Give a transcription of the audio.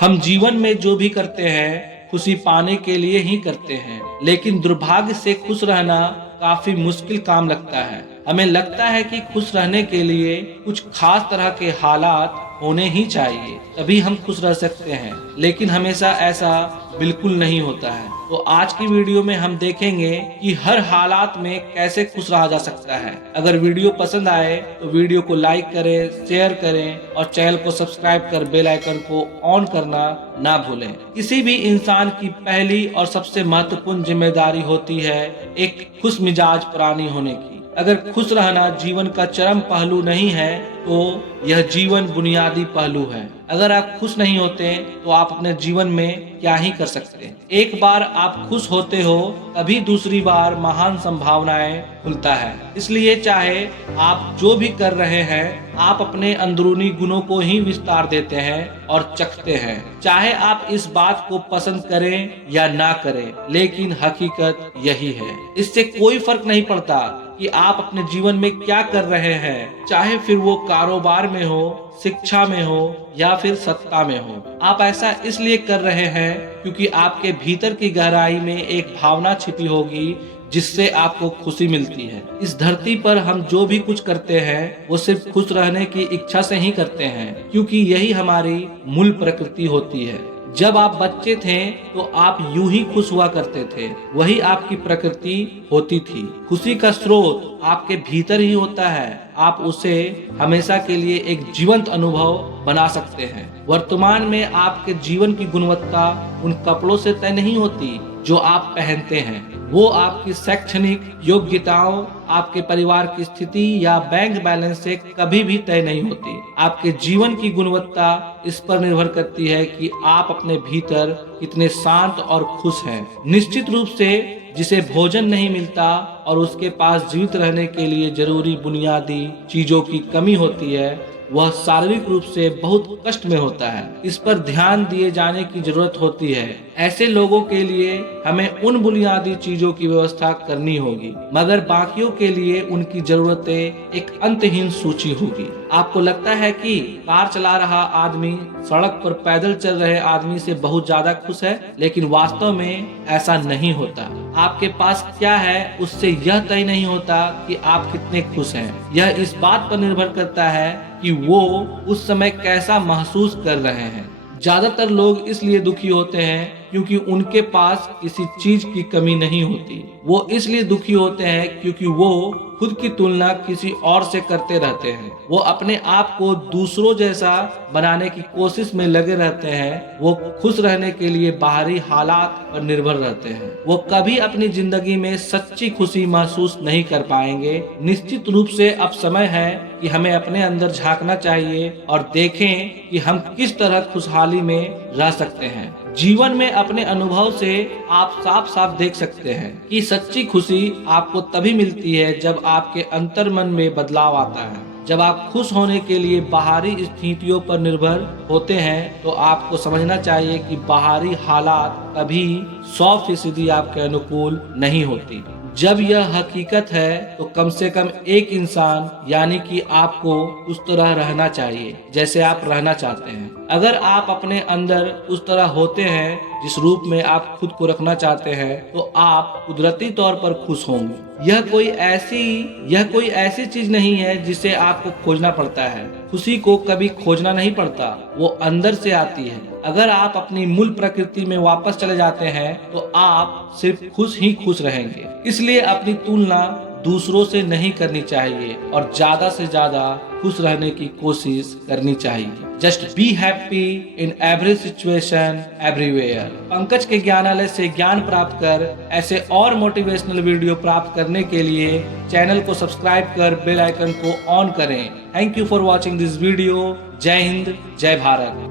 हम जीवन में जो भी करते हैं खुशी पाने के लिए ही करते हैं, लेकिन दुर्भाग्य से खुश रहना काफी मुश्किल काम लगता है। हमें लगता है कि खुश रहने के लिए कुछ खास तरह के हालात होने ही चाहिए, तभी हम खुश रह सकते हैं, लेकिन हमेशा ऐसा बिल्कुल नहीं होता है। तो आज की वीडियो में हम देखेंगे कि हर हालात में कैसे खुश रहा जा सकता है। अगर वीडियो पसंद आए तो वीडियो को लाइक करें, शेयर करें और चैनल को सब्सक्राइब कर बेल आइकन को ऑन करना ना भूलें। किसी भी इंसान की पहली और सबसे महत्वपूर्ण जिम्मेदारी होती है एक खुश मिजाज प्राणी होने की। अगर खुश रहना जीवन का चरम पहलू नहीं है तो यह जीवन बुनियादी पहलू है। अगर आप खुश नहीं होते तो आप अपने जीवन में क्या ही कर सकते। एक बार आप खुश होते हो तभी दूसरी बार महान संभावनाएं खुलता है। इसलिए चाहे आप जो भी कर रहे हैं आप अपने अंदरूनी गुणों को ही विस्तार देते हैं और चखते हैं। चाहे आप इस बात को पसंद करें या ना करें, लेकिन हकीकत यही है। इससे कोई फर्क नहीं पड़ता कि आप अपने जीवन में क्या कर रहे हैं, चाहे फिर वो कारोबार में हो, शिक्षा में हो या फिर सत्ता में हो। आप ऐसा इसलिए कर रहे हैं क्योंकि आपके भीतर की गहराई में एक भावना छिपी होगी जिससे आपको खुशी मिलती है। इस धरती पर हम जो भी कुछ करते हैं वो सिर्फ खुश रहने की इच्छा से ही करते हैं, क्योंकि यही हमारी मूल प्रकृति होती है। जब आप बच्चे थे तो आप यूं ही खुश हुआ करते थे, वही आपकी प्रकृति होती थी। खुशी का स्रोत आपके भीतर ही होता है। आप उसे हमेशा के लिए एक जीवंत अनुभव बना सकते हैं। वर्तमान में आपके जीवन की गुणवत्ता उन कपड़ों से तय नहीं होती जो आप पहनते हैं, वो आपकी शैक्षणिक योग्यताओं, आपके परिवार की स्थिति या बैंक बैलेंस से कभी भी तय नहीं होती। आपके जीवन की गुणवत्ता इस पर निर्भर करती है कि आप अपने भीतर कितने शांत और खुश हैं। निश्चित रूप से जिसे भोजन नहीं मिलता और उसके पास जीवित रहने के लिए जरूरी बुनियादी चीजों की कमी होती है, वह शारीरिक रूप से बहुत कष्ट में होता है। इस पर ध्यान दिए जाने की जरूरत होती है। ऐसे लोगों के लिए हमें उन बुनियादी चीजों की व्यवस्था करनी होगी, मगर बाकियों के लिए उनकी जरूरतें एक अंतहीन सूची होगी। आपको लगता है कि कार चला रहा आदमी सड़क पर पैदल चल रहे आदमी से बहुत ज्यादा खुश है, लेकिन वास्तव में ऐसा नहीं होता। आपके पास क्या है उससे यह तय नहीं होता कि आप कितने खुश हैं। यह इस बात पर निर्भर करता है कि वो उस समय कैसा महसूस कर रहे हैं। ज्यादातर लोग इसलिए दुखी होते हैं क्योंकि उनके पास किसी चीज की कमी नहीं होती। वो इसलिए दुखी होते हैं क्योंकि वो खुद की तुलना किसी और से करते रहते हैं। वो अपने आप को दूसरों जैसा बनाने की कोशिश में लगे रहते हैं। वो खुश रहने के लिए बाहरी हालात पर निर्भर रहते हैं। वो कभी अपनी जिंदगी में सच्ची खुशी महसूस नहीं कर पाएंगे। निश्चित रूप से अब समय है कि हमें अपने अंदर झांकना चाहिए और देखें कि हम किस तरह खुशहाली में रह सकते हैं। जीवन में अपने अनुभव से आप साफ साफ देख सकते हैं कि सच्ची खुशी आपको तभी मिलती है जब आपके अंतर्मन में बदलाव आता है। जब आप खुश होने के लिए बाहरी स्थितियों पर निर्भर होते हैं तो आपको समझना चाहिए कि बाहरी हालात कभी 100% आपके अनुकूल नहीं होती। जब यह हकीकत है तो कम से कम एक इंसान यानी कि आपको उस तरह रहना चाहिए जैसे आप रहना चाहते हैं। अगर आप अपने अंदर उस तरह होते हैं जिस रूप में आप खुद को रखना चाहते हैं तो आप कुदरती तौर पर खुश होंगे। यह कोई ऐसी चीज नहीं है जिसे आपको खोजना पड़ता है। खुशी को कभी खोजना नहीं पड़ता, वो अंदर से आती है। अगर आप अपनी मूल प्रकृति में वापस चले जाते हैं तो आप सिर्फ खुश ही खुश रहेंगे। इसलिए अपनी तुलना दूसरों से नहीं करनी चाहिए और ज्यादा से ज्यादा खुश रहने की कोशिश करनी चाहिए। Just be happy in every situation everywhere. Pankaj के ज्ञानालय से ज्ञान प्राप्त कर ऐसे और मोटिवेशनल वीडियो प्राप्त करने के लिए चैनल को सब्सक्राइब कर बेल आइकन को ऑन करें। Thank you for watching this video. जय हिंद, जय भारत।